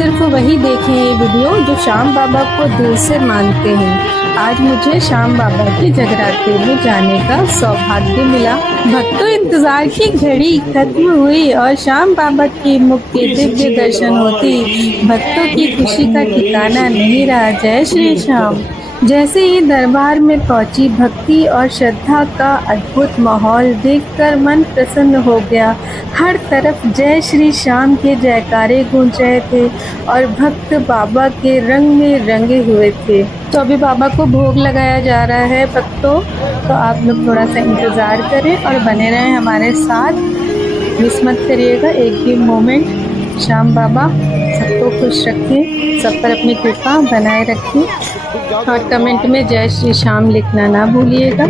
सिर्फ वही देखें ये वीडियो जो श्याम बाबा को दिल से मानते हैं। आज मुझे श्याम बाबा के जगराते में जाने का सौभाग्य मिला। भक्तों, इंतजार की घड़ी खत्म हुई और श्याम बाबा की मुख के दिव्य दर्शन होते भक्तों की खुशी का ठिकाना नहीं रहा। जय श्री श्याम। जैसे ही दरबार में पहुंची, भक्ति और श्रद्धा का अद्भुत माहौल देखकर मन प्रसन्न हो गया। हर तरफ जय श्री श्याम के जयकारे गूंज रहे थे और भक्त बाबा के रंग में रंगे हुए थे। तो अभी बाबा को भोग लगाया जा रहा है भक्तों, तो आप लोग थोड़ा सा इंतज़ार करें और बने रहें हमारे साथ। मिस मत करिएगा एक भी मोमेंट। श्याम बाबा सबको खुश रखें, सब पर अपनी कृपा बनाए रखें और कमेंट में जय श्री श्याम लिखना ना भूलिएगा।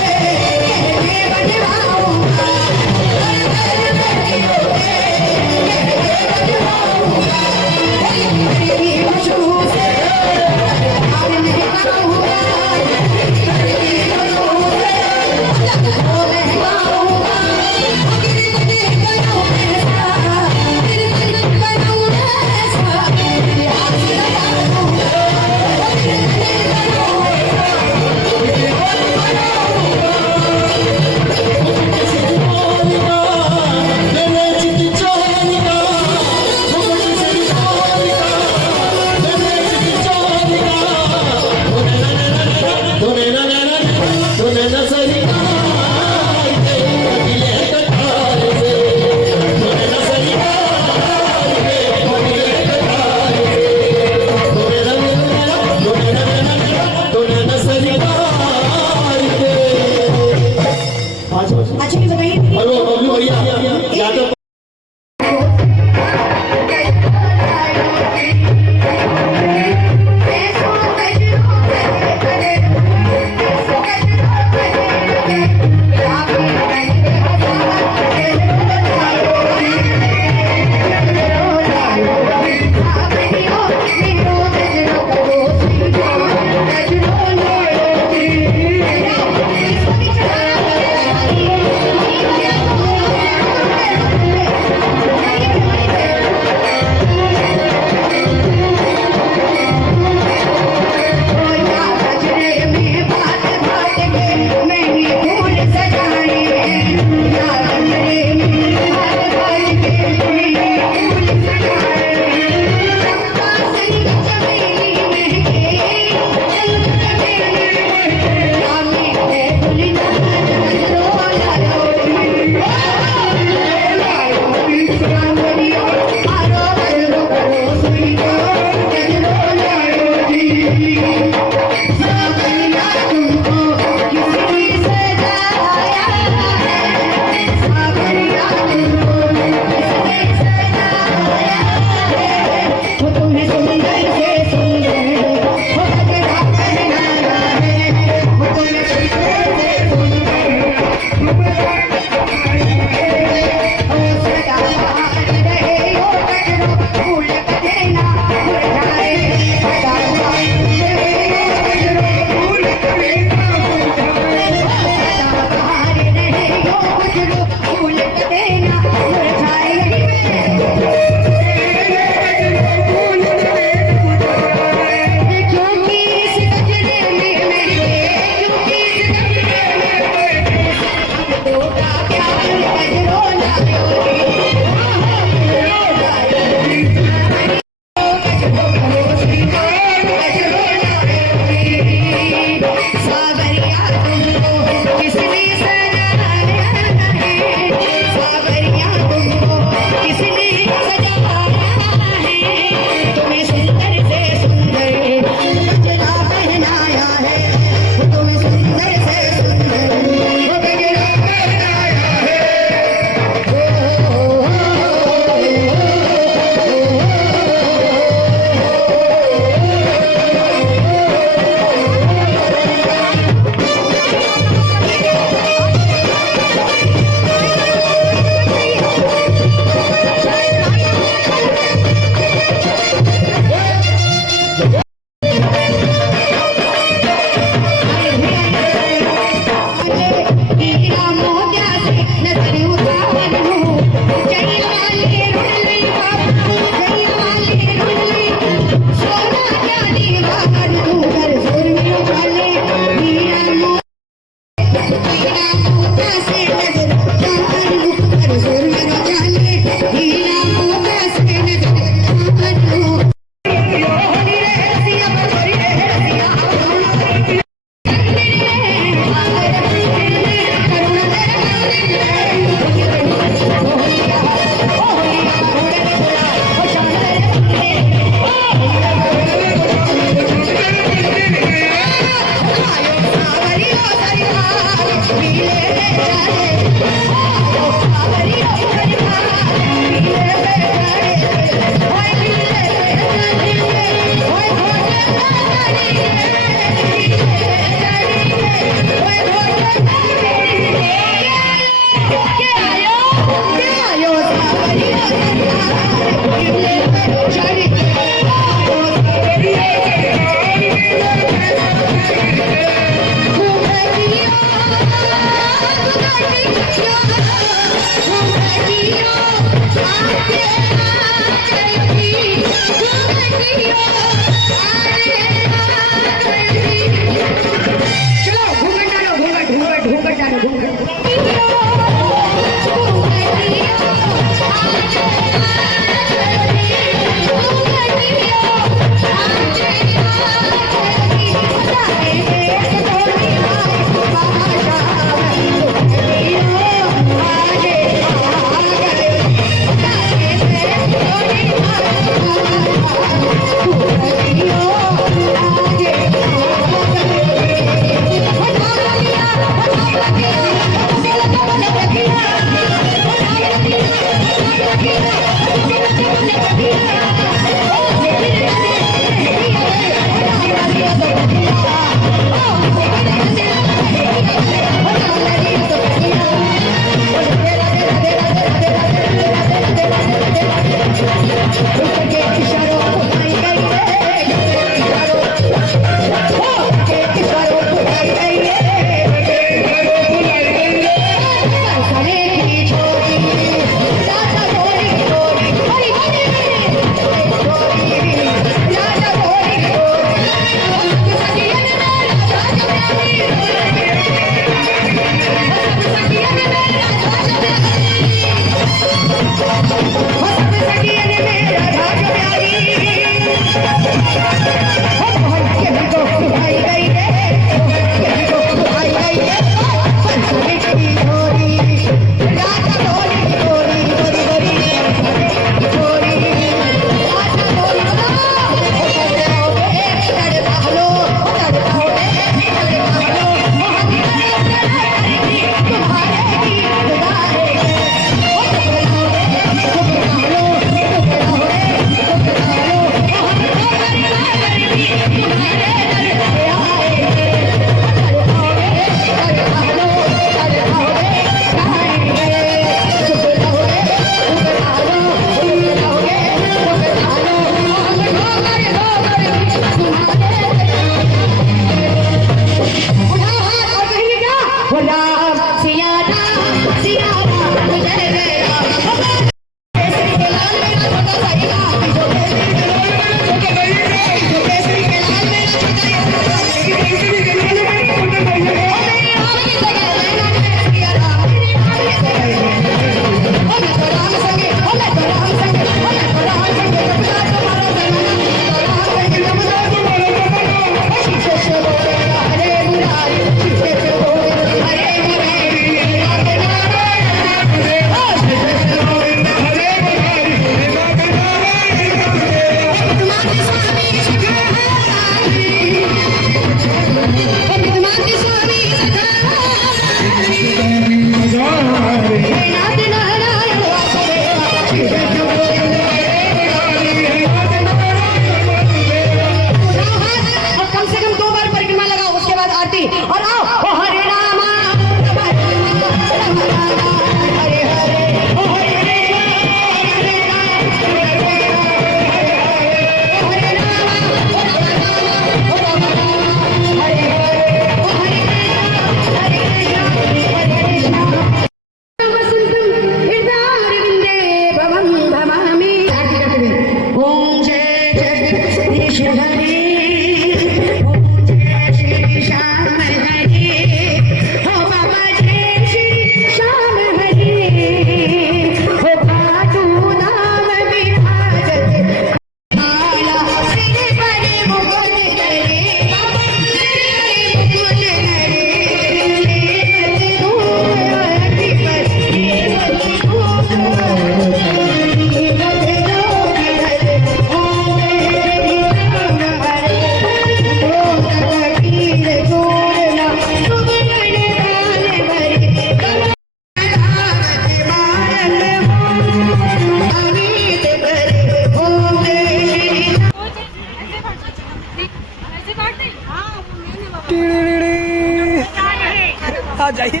आ जाइए।